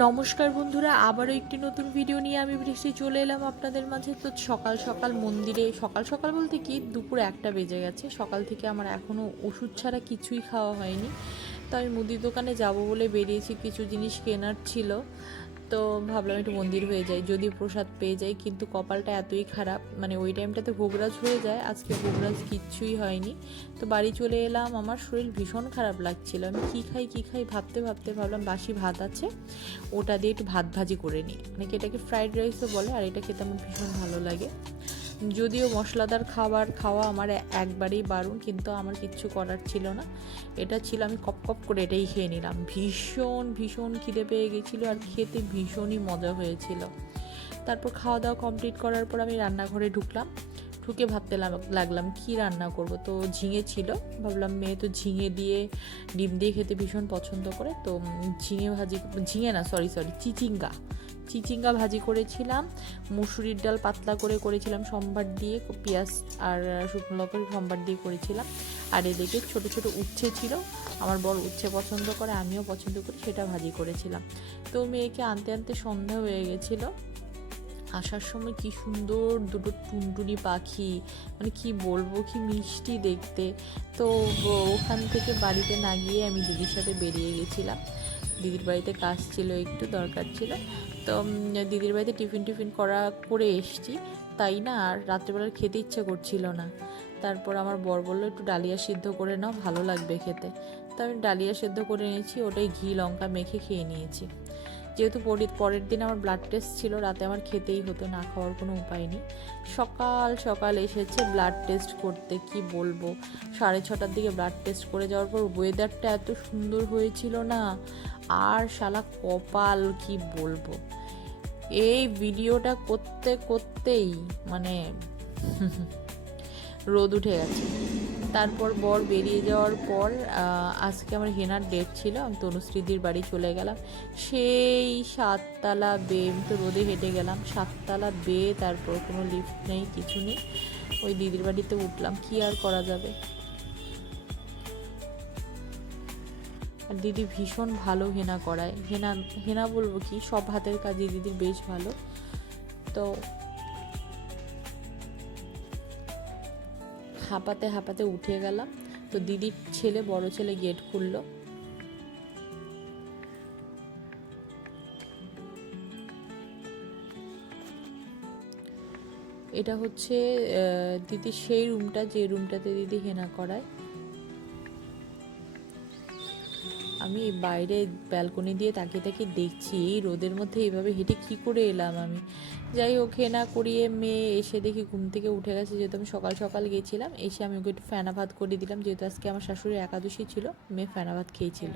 নমস্কার বন্ধুরা, আবারও একটি নতুন ভিডিও নিয়ে আমি বৃষ্টি চলে এলাম আপনাদের মাঝে। তো সকাল সকাল মন্দিরে, সকাল সকাল বলতে কি দুপুর 1টা বেজে গেছে। সকাল থেকে আমার এখনও ওষুধ ছাড়া কিছুই খাওয়া হয়নি। তো আমি মুদির দোকানে যাব বলে বেরিয়েছি, কিছু জিনিস কেনার ছিল। তো ভাবলাম একটু মন্দির হয়ে যায়, যদি প্রসাদ পেয়ে যাই। কিন্তু কপালটা এতই খারাপ, মানে ওই টাইমটাতে ভোগরাজ হয়ে যায়, আজকে ভোগরাজ কিচ্ছুই হয়নি। তো বাড়ি চলে এলাম, আমার শরীর ভীষণ খারাপ লাগছিল। আমি কী খাই ভাবতে ভাবতে ভাবলাম বাসি ভাত আছে, ওটা দিয়ে একটু ভাত ভাজি করে নিই। অনেকে এটাকে ফ্রাইড রাইসও বলে, আর এটা খেতে আমার ভীষণ ভালো লাগে। যদিও মশলাদার খাবার খাওয়া আমার একবারেই বারণ, কিন্তু আমার কিচ্ছু করার ছিল না। এটা ছিল, আমি কপ কপ করে এটাই খেয়ে নিলাম। ভীষণ ভীষণ খিদে পেয়ে গেছিলো, আর খেতে ভীষণই মজা হয়েছিল। তারপর খাওয়া দাওয়া কমপ্লিট করার পর আমি রান্নাঘরে ঢুকলাম। ঢুকে ভাবতে লাগলাম কি রান্না করব। তো ঝিঙে ছিল, ভাবলাম মেয়ে তো ঝিঙে দিয়ে ডিম দিয়ে খেতে ভীষণ পছন্দ করে। তো ঝিঙে না, সরি চিচিঙ্গা ভাজি করেছিলাম। মুসুরির ডাল পাতলা করে করেছিলাম সম্বার দিয়ে, পেঁয়াজ আর শুকনো লঙ্কার সম্বার দিয়ে করেছিলাম। আর এদিকে ছোট ছোট উচ্ছে ছিল, আমার বর উচ্ছে পছন্দ করে, আমিও পছন্দ করি, সেটা ভাজি করেছিলাম। তো মেয়েকে আনতে আনতে সন্ধ্যা হয়ে গেছিলো। আসার সময় কি সুন্দর দুটো টুনটুনি পাখি, মানে কি বলবো, কি মিষ্টি দেখতে। তো ওখান থেকে বাড়িতে না গিয়ে আমি দিদির সাথে বেরিয়ে গেছিলাম। দিদির বাড়িতে কাজ ছিল, একটু দরকার ছিল। তো দিদির বাড়িতে টিফিন করে এসছি, তাই না আর রাত্রেবেলার খেতে ইচ্ছে করছিল না। তারপর আমার বর বললো একটু ডালিয়া সিদ্ধ করে নাও, ভালো লাগবে খেতে। তো আমি ডালিয়া সিদ্ধ করে নিয়েছি, ওটাই ঘি লঙ্কা মেখে খেয়ে নিয়েছি। যেহেতু পরের দিন আমার ব্লাড টেস্ট ছিল, রাতে আমার খেতেই হতো, না খাওয়ার কোনো উপায় নেই। সকাল সকাল এসেছে ব্লাড টেস্ট করতে, কি বলবো। 6:30টার দিকে ব্লাড টেস্ট করে যাওয়ার পর ওয়েদারটা এত সুন্দর হয়েছিল না, আর শালা কপাল কি বলবো। এই ভিডিওটা করতে করতেই মানে রোদ উঠে গেছে। তারপর বর বেরিয়ে যাওয়ার পর আজকে আমার হেনার ডেট ছিল, আমি তনুশ্রীদির বাড়ি চলে গেলাম। সেই 7তলা বেয়ে, আমি তো রোদে হেঁটে গেলাম 7তলা বেয়ে, তারপর কোনো লিফট নেই, কিছু নেই। ওই দিদির বাড়িতে উঠলাম, কি আর করা যাবে। আর দিদি ভীষণ ভালো হেনা করায়। হেনা বলবো কি, সব হাতের কাজই দিদির বেশ ভালো। তো হাঁপাতে হাঁপাতে উঠে গেলাম। তো দিদির ছেলে, বড় ছেলে গেট খুললো। এটা হচ্ছে দিদির সেই রুমটা, যে রুমটাতে দিদি হেনা করায়। আমি বাইরে ব্যালকনি দিয়ে তাকিয়ে তাকিয়ে দেখছি, এই রোদের মধ্যে এইভাবে হেঁটে কী করে এলাম আমি। যাই হোক, হেনা করিয়ে মেয়ে এসে দেখি ঘুম থেকে উঠে গেছে, যেহেতু আমি সকাল সকাল গেছিলাম। এসে আমি ওকে একটু ফেনা ভাত করে দিলাম, যেহেতু আজকে আমার শাশুড়ির একাদশী ছিল, মেয়ে ফেনা ভাত খেয়েছিল।